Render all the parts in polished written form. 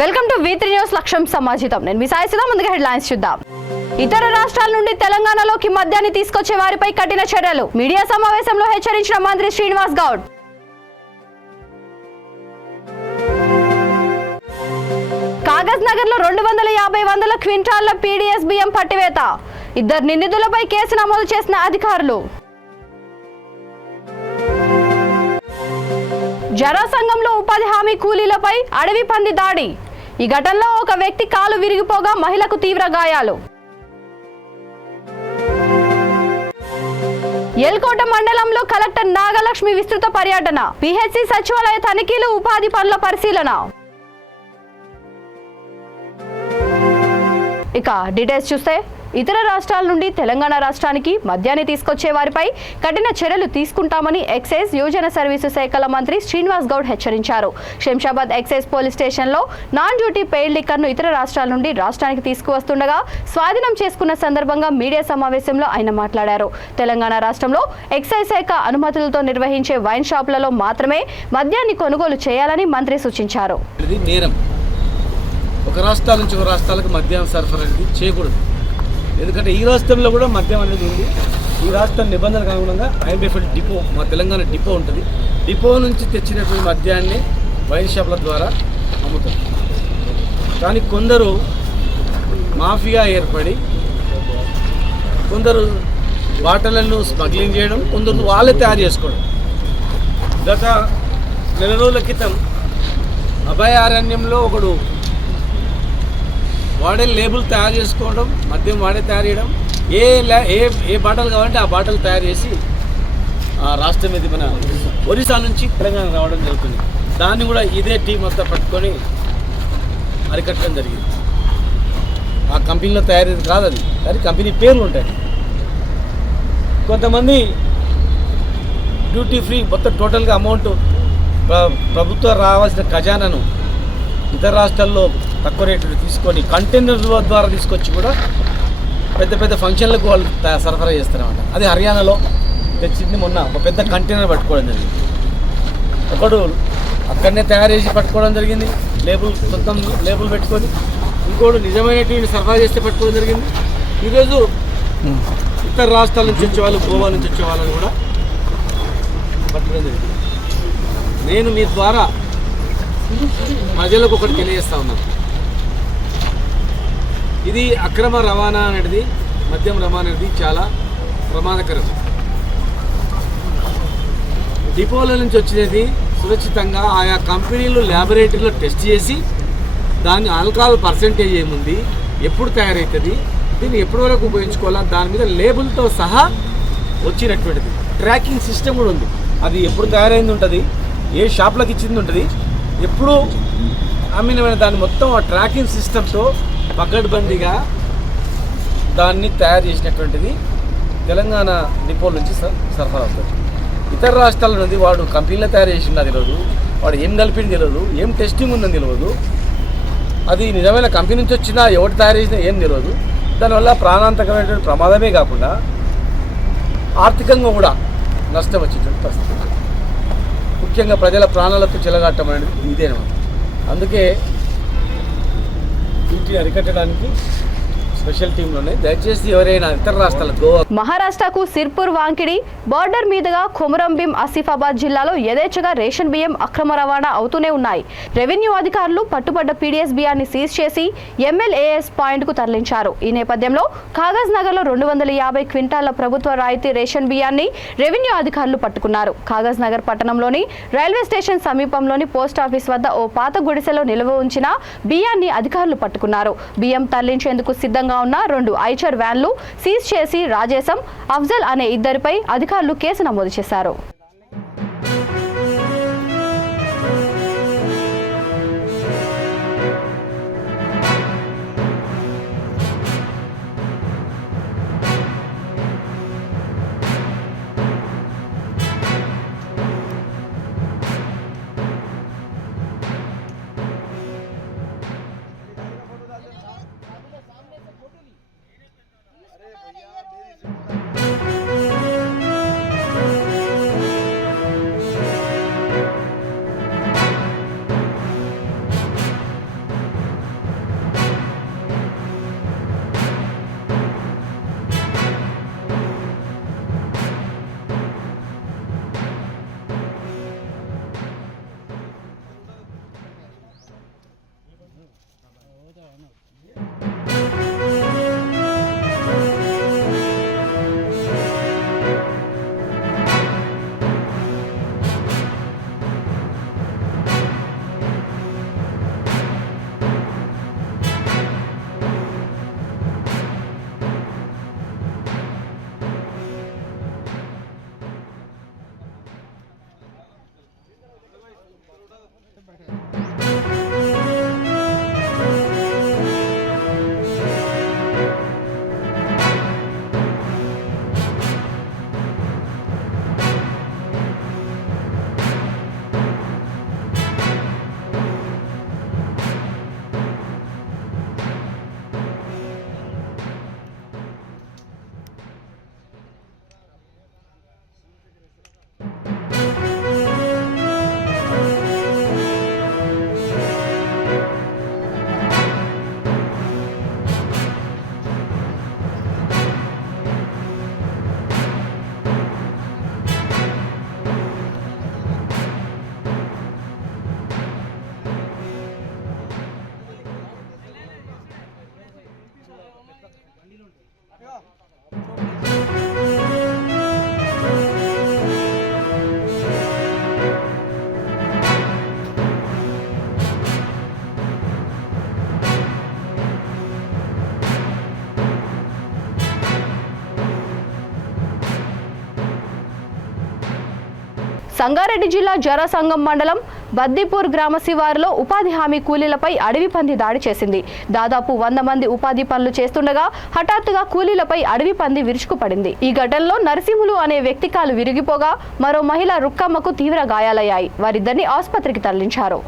Welcome to V3 news లక్ష్యం సమాజితం. నేను మీ సాయి సుధా. ముందుగా హెడ్లైన్స్ చూద్దాం. ఇతర రాష్ట్రాల నుండి తెలంగాణలోకి మద్యాన్ని తీసుకొచ్చే వారిపై కఠిన చర్యలు. మీడియా సమావేశంలో హెచ్చరించిన మంత్రి శ్రీనివాస్ గౌడ్. కాగజ్ నగర్ లో 250 క్వింటాళ్ల పీడీఎస్ బియ్యం పట్టివేత. 2 నిందితులపై కేసు నమోదు చేసిన అధికారులు. జరాసంగంలో ఉపాధి హామీ కూలీలపై అడవి పంది దాడి. ఈ ఘటనలో ఒక వ్యక్తి కాలు విరిగిపోగా మహిళకు తీవ్ర గాయాలు. ఎల్కోట మండలంలో కలెక్టర్ నాగలక్ష్మి విస్తృత పర్యటన. పిహెచ్సి సచివాలయ తనిఖీలు, ఉపాధి పనుల పరిశీలన. ఇక డీటెయిల్స్ చూస్తే, ఇతర రాష్ట్రాల నుండి తెలంగాణ రాష్ట్రానికి మద్యాన్ని తీసుకొచ్చే వారిపై కఠిన చర్యలు తీసుకుంటామని ఎక్సైజ్ యోజన సర్వీసు శాఖల మంత్రి శ్రీనివాస్ గౌడ్ హెచ్చరించారు. శంషాబాద్ ఎక్సైజ్ పోలీస్ స్టేషన్లో నాన్ డ్యూటీ పెయిడ్ లిక్కర్ను ఇతర రాష్ట్రాల నుండి రాష్ట్రానికి తీసుకువస్తుండగా స్వాధీనం చేసుకున్న సందర్భంగా మీడియా సమావేశంలో ఆయన మాట్లాడారు. తెలంగాణ రాష్ట్రంలో ఎక్సైజ్ శాఖ అనుమతులతో నిర్వహించే వైన్ షాపులలో మాత్రమే మద్యాన్ని కొనుగోలు చేయాలని మంత్రి సూచించారు. ఒక రాష్ట్రాల నుంచి ఒక రాష్ట్రాలకు మద్యం సరఫరా అనేది చేయకూడదు. ఎందుకంటే ఈ రాష్ట్రంలో కూడా మద్యం అనేది ఉంది. ఈ రాష్ట్రం నిబంధనలకు అనుగుణంగా ఐఎంబిఎఫ్ డిపో, మా తెలంగాణ డిపో ఉంటుంది. డిపో నుంచి తెచ్చినటువంటి మద్యాన్ని వైన్ షాపుల ద్వారా అమ్ముతారు. కానీ కొందరు మాఫియా ఏర్పడి కొందరు బాటలను స్మగ్లింగ్ చేయడం, కొందరు వాళ్ళే తయారు చేసుకోవడం. గత 2 రోజుల క్రితం అభయారణ్యంలో ఒకడు వాడే లేబుల్ తయారు చేసుకోవడం, మద్యం వాడే తయారు చేయడం, ఏ బాటలు కావాలంటే ఆ బాటలు తయారు చేసి ఆ రాష్ట్రం మీద మన ఒరిస్సా నుంచి తెలంగాణ రావడం జరుగుతుంది. దాన్ని కూడా ఇదే టీం అంతా పట్టుకొని అరికట్టడం జరిగింది. ఆ కంపెనీలో తయారీ కాదు అది, కానీ కంపెనీ పేర్లు ఉంటాయి. కొంతమంది డ్యూటీ ఫ్రీ మొత్తం టోటల్గా అమౌంట్ ప్రభుత్వం రావాల్సిన ఖజానాను ఇతర రాష్ట్రాల్లో తక్కువ రేట్లు తీసుకొని కంటైనర్ల ద్వారా తీసుకొచ్చి కూడా పెద్ద పెద్ద ఫంక్షన్లకు వాళ్ళు సరఫరా చేస్తారన్నమాట. అది హర్యానాలో తెచ్చింది. మొన్న ఒక పెద్ద కంటైనర్ పట్టుకోవడం జరిగింది. ఒకడు అక్కడనే తయారు చేసి పట్టుకోవడం జరిగింది, సొంతం లేబుల్ పెట్టుకొని. ఇంకోటి నిజమైనటువంటి సరఫరా చేస్తే పట్టుకోవడం జరిగింది. ఈరోజు ఇతర రాష్ట్రాల నుంచి వచ్చే వాళ్ళు, గోవా నుంచి వచ్చే వాళ్ళని కూడా పట్టుకోవడం జరిగింది. నేను మీ ద్వారా ప్రజలకు ఒకటి తెలియజేస్తా ఉన్నాను. ఇది అక్రమ రవాణా అనేది, మద్యం రవాణా అనేది చాలా ప్రమాదకరం. డిపోల నుంచి వచ్చినది సురక్షితంగా ఆయా కంపెనీలు ల్యాబొరేటరీలో టెస్ట్ చేసి దాని ఆల్కహాల్ పర్సెంటేజ్ ఏముంది, ఎప్పుడు తయారవుతుంది, దీన్ని ఎప్పటి వరకు ఉపయోగించుకోవాలా, దాని మీద లేబుల్తో సహా వచ్చినటువంటిది ట్రాకింగ్ సిస్టమ్ కూడా ఉంది. అది ఎప్పుడు తయారైంది ఉంటుంది, ఏ షాప్లకు ఇచ్చింది ఉంటుంది, ఎప్పుడు అమ్మిన దాన్ని మొత్తం ఆ ట్రాకింగ్ సిస్టమ్తో పకడ్బందీగా దాన్ని తయారు చేసినటువంటిది తెలంగాణ డిపోల నుంచి సరఫరా అవుతుంది. ఇతర రాష్ట్రాల నుండి వాడు కంపెనీలో తయారు చేసిందా తెలియదు, వాడు ఏం కలిపింది తెలియదు, ఏం టెస్టింగ్ ఉందని తెలియదు, అది నిజమైన కంపెనీ నుంచి వచ్చినా ఎవరు తయారు చేసినా ఏం తెలియదు. దానివల్ల ప్రాణాంతకమైనటువంటి ప్రమాదమే కాకుండా ఆర్థికంగా కూడా నష్టం వచ్చేటువంటి పరిస్థితి. ముఖ్యంగా ప్రజల ప్రాణాలతో చెలగాటం అనేది ఇదేనమాట. అందుకే వీటిని అరికట్టడానికి స్పెషల్ టీంలోనే దయచేసి ఎవరైనా ఇతర రాష్ట్రాలకు, మహారాష్ట్రకు సిర్పూర్ వాంకిడి బార్డర్ మీదుగా కొమురంభీం ఆసిఫాబాద్ జిల్లాలో యథేచ్ఛగా రేషన్ బియ్యం అక్రమ రవాణా అవుతూనే ఉన్నాయి. రెవెన్యూ అధికారులు పట్టుబడ్డ పీడీఎస్ బియ్యాన్ని సీజ్ చేసి MLAS పాయింట్కు తరలించారు. ఈ నేపథ్యంలో కాగజ్ నగర్లో 250 క్వింటాళ్ల ప్రభుత్వ రాయితీ రేషన్ బియ్యాన్ని రెవెన్యూ అధికారులు పట్టుకున్నారు. కాగజ్ నగర్ పట్టణంలోని రైల్వే స్టేషన్ సమీపంలోని పోస్ట్ ఆఫీస్ వద్ద ఓ పాత గుడిసెలో నిల్వ ఉంచిన బియ్యాన్ని అధికారులు పట్టుకున్నారు. బియ్యం తరలించేందుకు సిద్ధంగా ఉన్న 2 ఐచర్ వ్యాన్లు సీజ్ చేసి రాజేశం, అఫ్జల్ అనే ఇద్దరిపై అధికారులు కేసు నమోదు చేశారు. సంగారెడ్డి జిల్లా జరసంగం మండలం బద్దిపూర్ గ్రామ శివారులో ఉపాధి హామీ కూలీలపై అడవి పంది దాడి చేసింది. దాదాపు 100 మంది ఉపాధి పనులు చేస్తుండగా హఠాత్తుగా కూలీలపై అడవి పంది విరుచుకుపడింది. ఈ ఘటనలో నరసింహులు అనే వ్యక్తి కాలు విరిగిపోగా మరో మహిళ రుక్కమ్మకు తీవ్ర గాయాలయ్యాయి. వారిద్దరిని ఆసుపత్రికి తరలించారు.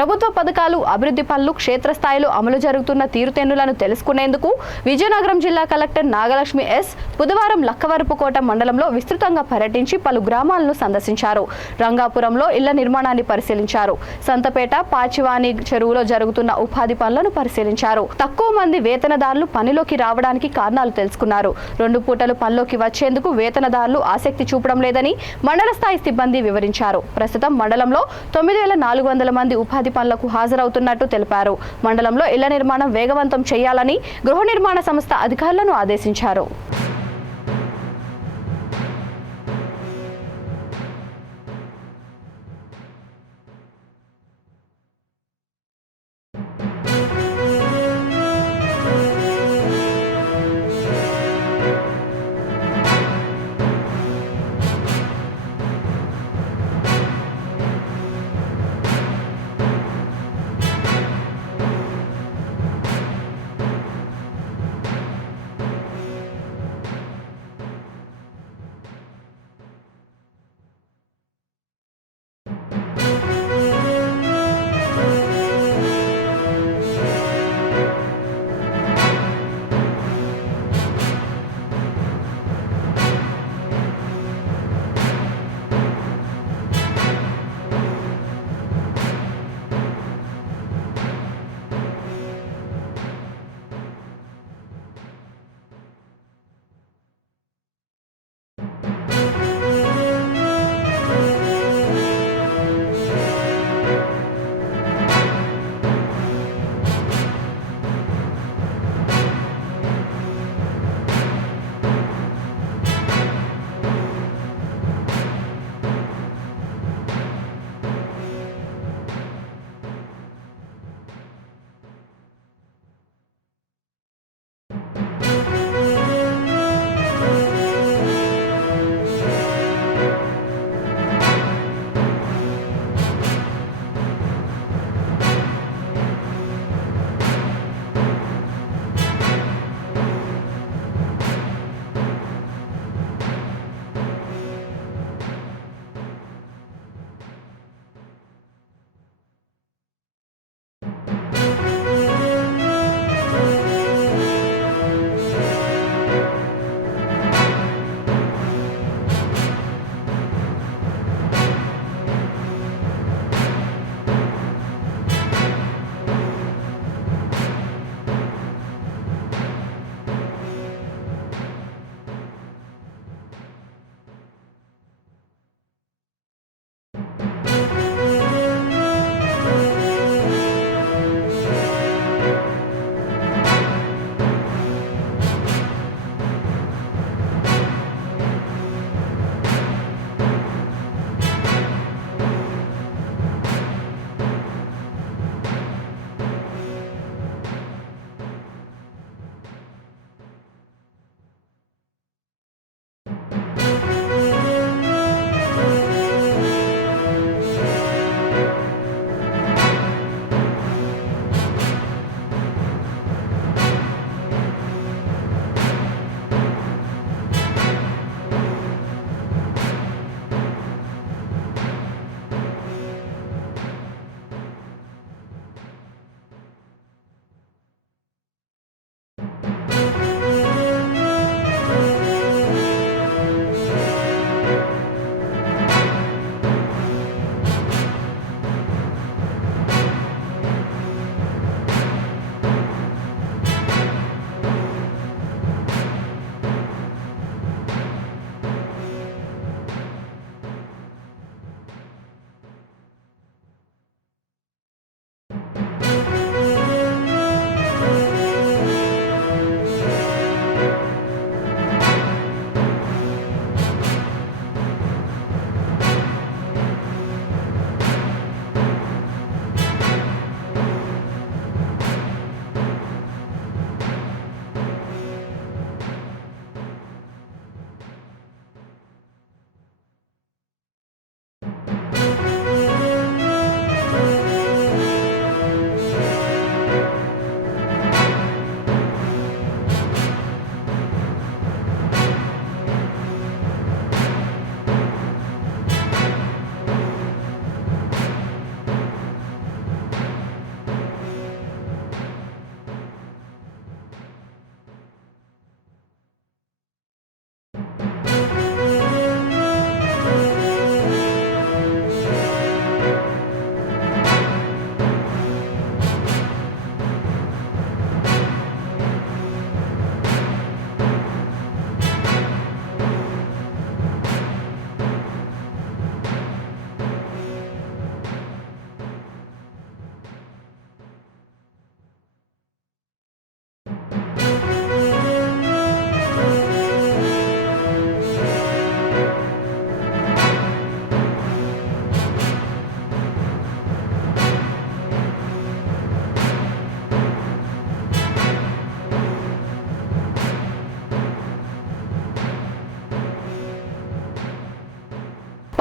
ప్రభుత్వ పథకాలు, అభివృద్ధి పనులు క్షేత్రస్థాయిలో అమలు జరుగుతున్న తీరుతెన్నులను తెలుసుకునేందుకు విజయనగరం జిల్లా కలెక్టర్ నాగలక్ష్మి ఎస్ బుధవారం లక్కవరపుకోట మండలంలో విస్తృతంగా పర్యటించి పలు గ్రామాలను సందర్శించారు. రంగాపురంలో ఇళ్ల నిర్మాణాన్ని పరిశీలించారు. సంతపేట, పాచివాణి చెరువులో జరుగుతున్న ఉపాధి పనులను పరిశీలించారు. తక్కువ మంది వేతనదారులు పనిలోకి రావడానికి కారణాలు తెలుసుకున్నారు. 2 పూటలు పనిలోకి వచ్చేందుకు వేతనదారులు ఆసక్తి చూపడం లేదని మండల స్థాయి సిబ్బంది వివరించారు. ప్రస్తుతం మండలంలో 9400 మంది ఉపాధి పనులకు హాజరవుతున్నట్టు తెలిపారు. మండలంలో ఇళ్ల నిర్మాణం వేగవంతం చేయాలని గృహ నిర్మాణ సంస్థ అధికారులను ఆదేశించారు.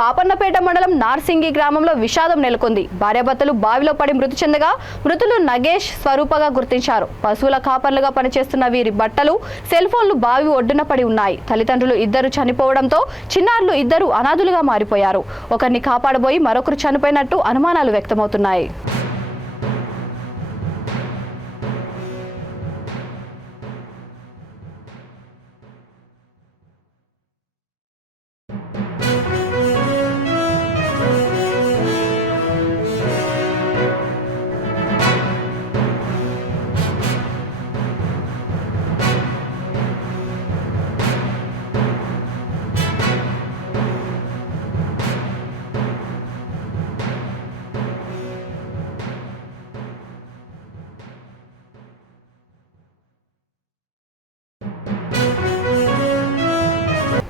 పాపన్నపేట మండలం నార్సింగి గ్రామంలో విషాదం నెలకొంది. భార్యాభర్తలు బావిలో పడి మృతి చెందగా మృతులు నగేష్, స్వరూపగా గుర్తించారు. పశువుల కాపర్లుగా పనిచేస్తున్న వీరి బట్టలు, సెల్ ఫోన్లు బావి ఒడ్డున పడి ఉన్నాయి. తల్లిదండ్రులు ఇద్దరు చనిపోవడంతో చిన్నారులు ఇద్దరు అనాథులుగా మారిపోయారు. ఒకరిని కాపాడబోయి మరొకరు చనిపోయినట్టు అనుమానాలు వ్యక్తమవుతున్నాయి.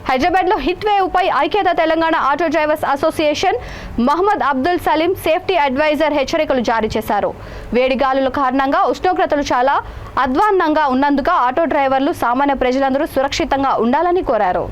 హైదరాబాద్లో హిట్ వేవ్ పై ఐక్యత Telangana auto drivers association Mohammed Abdul Saleem safety adviser హెచ్చరికలు జారీ చేశారు. వేడిగాలుల కారణంగా ఉష్ణోగ్రతలు చాలా అధ్వాన్నంగా ఉన్నందుకు ఆటో డ్రైవర్లు, సామాన్య ప్రజలందరూ సురక్షితంగా ఉండాలని కోరారు.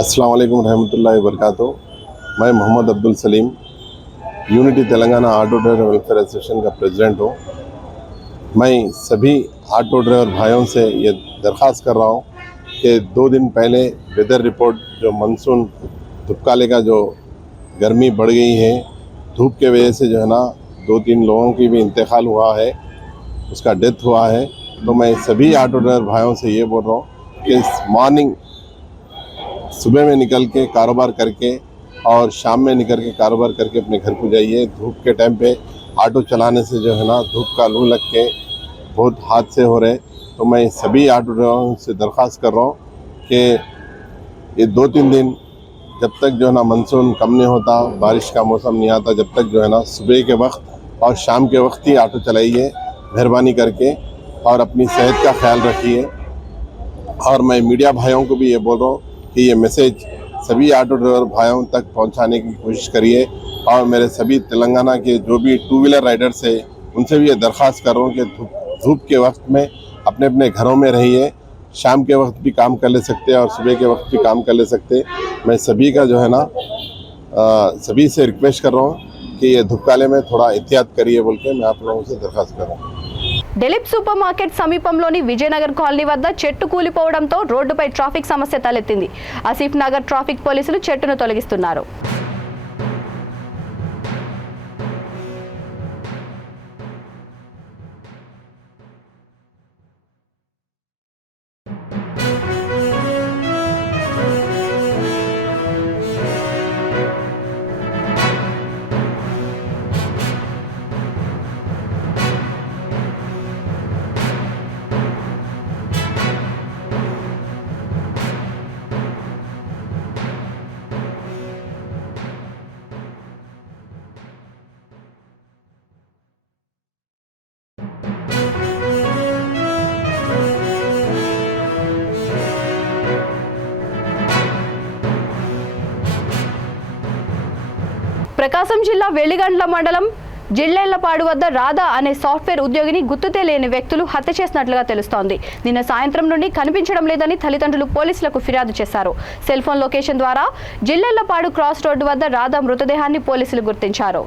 अस्सलाम वालेकुम रहमतुल्लाहि वबरकातुहू। मैं Mohammed Abdul Saleem unity Telangana auto driver welfare association का प्रेसिडेंट हूँ। मैं सभी ऑटो ड्राइवर भाइयों से ये दरख्वास्त कर रहा हूँ कि 2 दिन पहले वेदर रिपोर्ट जो मानसून धूपकाले का जो गर्मी बढ़ गई है, धूप के वजह से जो है ना 2-3 लोगों की भी इंतकाल हुआ है, उसका डेथ हुआ है। तो मैं सभी ऑटो ड्राइवर भाइयों से ये बोल रहा हूँ कि मॉर्निंग सुबह में निकल के कारोबार करके और शाम में निकल के कारोबार करके अपने घर को जाइए। धूप के टाइम पे ऑटो चलाने से जो है ना धूप का लू लग के बहुत हादसे हो रहे। तो मैं सभी ऑटो ड्राइवरों से दरख्वास्त कर रहा हूँ कि ये 2-3 दिन जब तक जो है ना मानसून कम नहीं होता, बारिश का मौसम नहीं आता, जब तक जो है ना सुबह के वक्त और शाम के वक्त ही ऑटो चलाइए मेहरबानी करके, और अपनी सेहत का ख्याल रखिए। और मैं मीडिया भाइयों को भी ये बोल रहा हूँ कि ये मैसेज सभी ऑटो ड्राइवर भाइयों तक पहुंचाने की कोशिश करिए। और मेरे सभी तेलंगाना के जो भी 2 व्हीलर राइडर्स है उनसे भी ये दरख्वास्त कर रहा हूँ कि धूप के वक्त में अपने अपने घरों में रहिए। शाम के वक्त भी काम कर ले सकते हैं और सुबह के वक्त भी काम कर ले सकते। मैं सभी का जो है ना सभी से रिक्वेस्ट कर रहा हूँ कि ये धूपकाले में थोड़ा एहतियात करिए बोल के मैं आप लोगों से दरख्वास्त कर रहा हूँ। దిలీప్ సూపర్ మార్కెట్ సమీపంలోని విజయనగర్ కాలనీ వద్ద చెట్టు కూలిపోవడంతో రోడ్డుపై ట్రాఫిక్ సమస్య తలెత్తింది. ఆసిఫ్ నగర్ ట్రాఫిక్ పోలీసులు చెట్టును తొలగిస్తున్నారు. ప్రకాశం జిల్లా వెలిగండ్ల మండలం జిల్లెళ్లపాడు వద్ద రాధా అనే సాఫ్ట్వేర్ ఉద్యోగిని గుర్తు తెలియని వ్యక్తులు హత్య చేసినట్లుగా తెలుస్తోంది. నిన్న సాయంత్రం నుండి కనిపించడం లేదని తల్లిదండ్రులు పోలీసులకు ఫిర్యాదు చేశారు. సెల్ ఫోన్ లొకేషన్ ద్వారా జిల్లెళ్లపాడు క్రాస్ రోడ్డు వద్ద రాధా మృతదేహాన్ని పోలీసులు గుర్తించారు.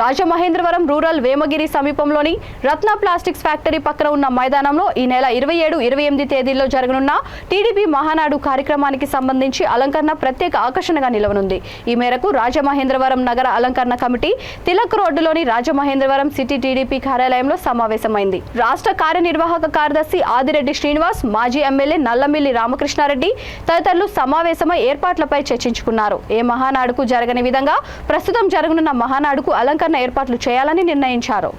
రాజమహేంద్రవరం రూరల్ వేమగిరి సమీపంలోని రత్న ప్లాస్టిక్స్ ఫ్యాక్టరీ పక్కన ఉన్న మైదానంలో ఈ నెల 27, 28 తేదీల్లో జరగనున్న టీడీపీ మహానాడు కార్యక్రమానికి సంబంధించి అలంకరణ ప్రత్యేక ఆకర్షణగా నిలవనుంది. ఈ మేరకు రాజమహేంద్రవరం నగర అలంకరణ కమిటీ తిలక్ రోడ్డులోని రాజమహేంద్రవరం సిటీ టీడీపీ కార్యాలయంలో సమావేశమైంది. రాష్ట్ర కార్యనిర్వాహక కార్యదర్శి ఆదిరెడ్డి శ్రీనివాస్, మాజీ ఎమ్మెల్యే నల్లమిల్లి రామకృష్ణారెడ్డి తదితరులు సమావేశమై ఏర్పాట్లపై చర్చించుకున్నారు. ఏ మహానాడుకు జరగని విధంగా ప్రస్తుతం జరగనున్న మహానాడుకు అలంకరణ ఏర్పాట్లు చేయాలని నిర్ణయించారు.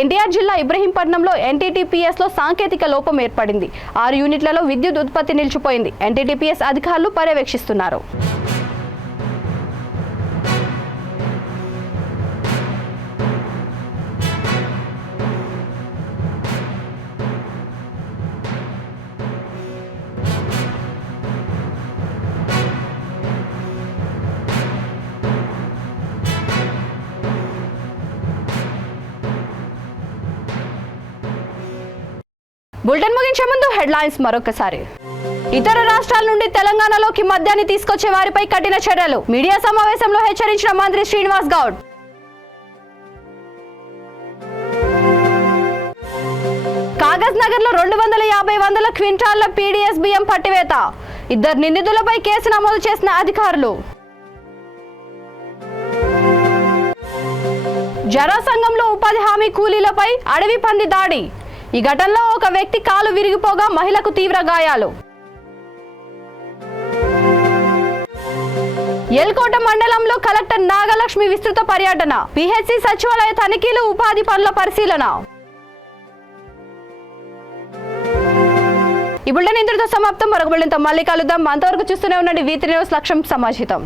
ఎన్టీఆర్ జిల్లా ఇబ్రహీంపట్నంలో ఎన్టీటీపీఎస్ లో సాంకేతిక లోపం ఏర్పడింది. 6 యూనిట్లలో విద్యుత్ ఉత్పత్తి నిలిచిపోయింది. ఎన్టీటీపీఎస్ అధికారులు పర్యవేక్షిస్తున్నారు. బులెటిన్ ముగించే ముందు హెడ్లైన్స్ మరొకసారి. ఇతర రాష్ట్రాల నుండి తెలంగాణలోకి మద్యాన్ని తీసుకొచ్చే వారిపై కఠిన చర్యలు. మీడియా సమావేశంలో హెచ్చరించిన మంత్రి శ్రీనివాస్ గౌడ్. కాగజ్ నగర్ లో 250 క్వింటాళ్ల పీడీఎస్ బియ్యం పట్టివేత. 2 నిందితులపై కేసు నమోదు చేసిన అధికారులు. జనసంఘంలో ఉపాధి హామీ కూలీలపై అడవి పంది దాడి. ఈ ఘటనలో ఒక వ్యక్తి కాలు విరిగిపోగా మహిళకు తీవ్ర గాయాలు. ఎల్కోట మండలంలో కలెక్టర్ నాగలక్ష్మి విస్తృత పర్యటన. పిహెచ్సి సచివాలయ తనిఖీలు, ఉపాధి పనుల పరిశీలన. ఈ బులెటిన్ ఇంతటితో సమాప్తం. మరొక బులెటిన్తో మళ్ళీ కలుద్దాం. అంతవరకు చూస్తూనే ఉండండి V3 న్యూస్, లక్ష్యం సమాజితం.